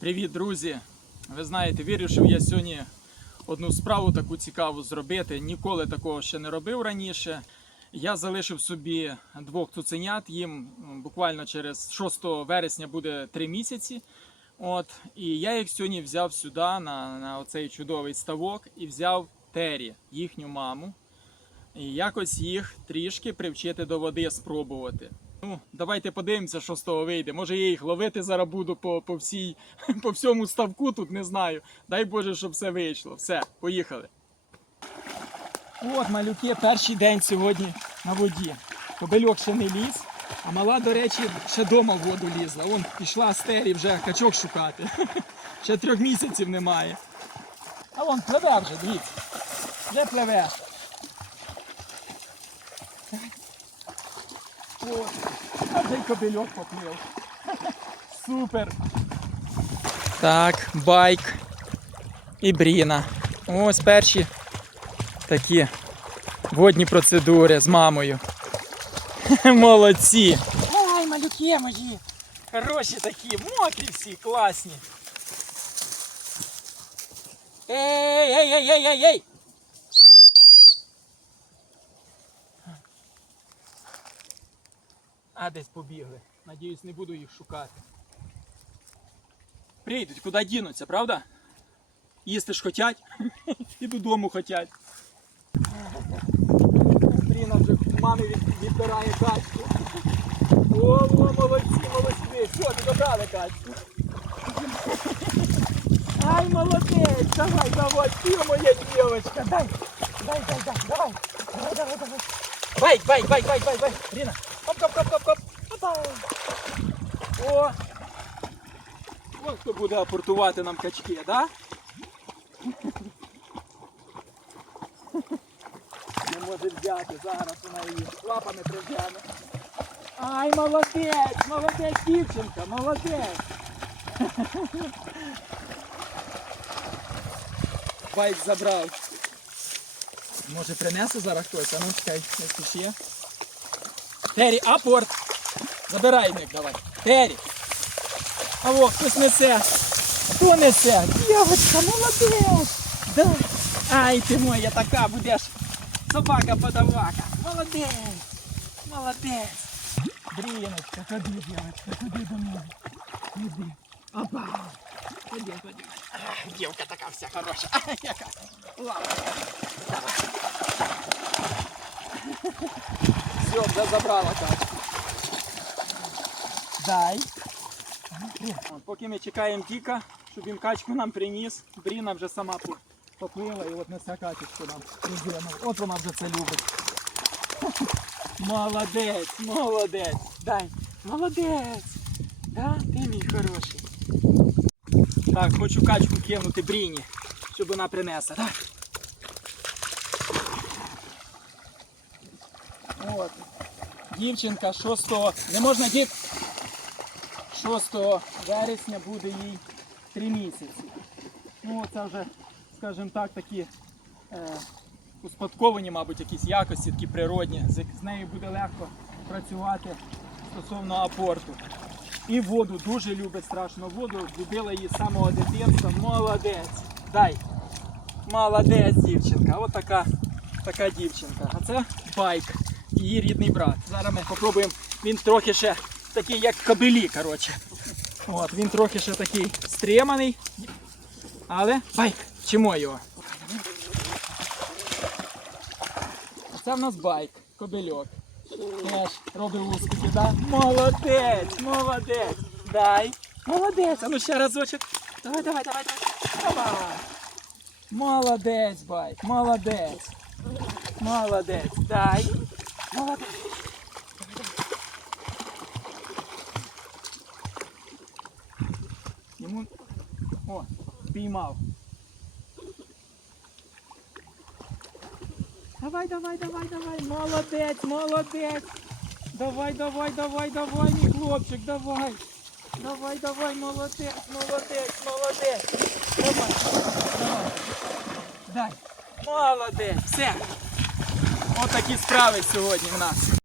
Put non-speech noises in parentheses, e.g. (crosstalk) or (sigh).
Привіт, друзі! Ви знаєте, вирішив я сьогодні одну справу таку цікаву зробити. Ніколи такого ще не робив раніше. Я залишив собі двох цуценят. Їм буквально через 6 вересня буде 3 місяці. От, і я їх сьогодні взяв сюди, на, на оцей чудовий ставок, і взяв Тері, їхню маму. І якось їх трішки привчити до води спробувати. Ну, давайте подивимося, що з того вийде. Може я їх ловити зараз буду по, по, всій, (laughs) по всьому ставку тут, не знаю. Дай Боже, щоб все вийшло. Все, поїхали. От, малюки, перший день сьогодні на воді. Кобельок ще не ліз, а мала, до речі, ще дома в воду лізла. Вон пішла з тері вже качок шукати. (laughs) Ще трьох місяців немає. А вон пливе вже, дивіться. Вже пливе. От. А вже й кобельок поплив. (laughs) Супер. Так, байк і бріна. Ось перші такі водні процедури з мамою. (laughs) Молодці. Ой, малюки мої. Хороші такі, мокрі всі, класні. Ей, ей, ей, ей, ей, ей. А десь побігли. Надіюсь, не буду їх шукати. Прийдуть, куди дінуться, правда? Їсти ж хотять (laughs) і додому хотять. Бріна вже мамі відбирає качку. О, молодці, молодці. Все, підобрали качку. Ай, молодець, давай, давай, ти моя дівчинка, дай, дай, дай, дай, давай, давай, давай, давай. Байк, байк, байк, байк, байк, байк, Ріна, хоп, хоп, хоп. Опа. О! Ось хто буде апортувати нам качки, да? Не може взяти, зараз вона її лапами притягне. Ай, молодець, молодець, дівчинка, молодець. Байк забрав. Може принесе зараз хтось, а ну чекай, не спіши. Тері, апорт! Забирай них давай. Тері. А во, хтось несе. Хто несе? Дівчинка, молодець. Да. Ай ти моя така будеш. Собака подавака. Молодець. Молодець. Бріночка, ходи, дівчинка, ходи до мене. Ходи. Опа. Ходи, ходи. Ах, Дівка така вся хороша. Ай, яка. Ладно. Давай. Все, вже забрала качку. Дай. Поки ми чекаємо Діка, щоб він качку нам приніс, Бріна вже сама поплила і от несе качечку нам резину. От вона вже це любить. Молодець, молодець. Дай. Молодець. Да, ти мій хороший. Так, хочу качку кинути Бріні, щоб вона принесла, так? От. Дівчинка 6 не можна дів... 6 вересня буде їй 3 місяці. Ну, це вже, скажімо так, такі е, успадковані, мабуть, якісь якості, такі природні. З, нею буде легко працювати стосовно апорту. І воду дуже любить страшно воду. Любила її з самого дитинства. Молодець. Дай. Молодець, дівчинка. Така, така дівчинка. А це байк, її рідний брат. Зараз ми спробуємо. Він трохи ще такий, як кабелі, коротше. От, він трохи ще такий стриманий. Але байк, вчимо його. Це в нас байк, кобельок. Теж робить успіхи, да? Молодець, молодець. Дай. Молодець. А ну ще разочок. Давай, давай, давай. Давай. Молодець, байк, молодець. Молодець. Дай. Молодець. Йому. О, піймав. Давай, давай, давай, давай. Молодець, молодець. Давай, давай, давай, давай, мій хлопчик, давай. Давай, давай, молодець, молодець, молодець. Давай, давай. Дай. Молодець. Все. Отакі справи сьогодні в нас.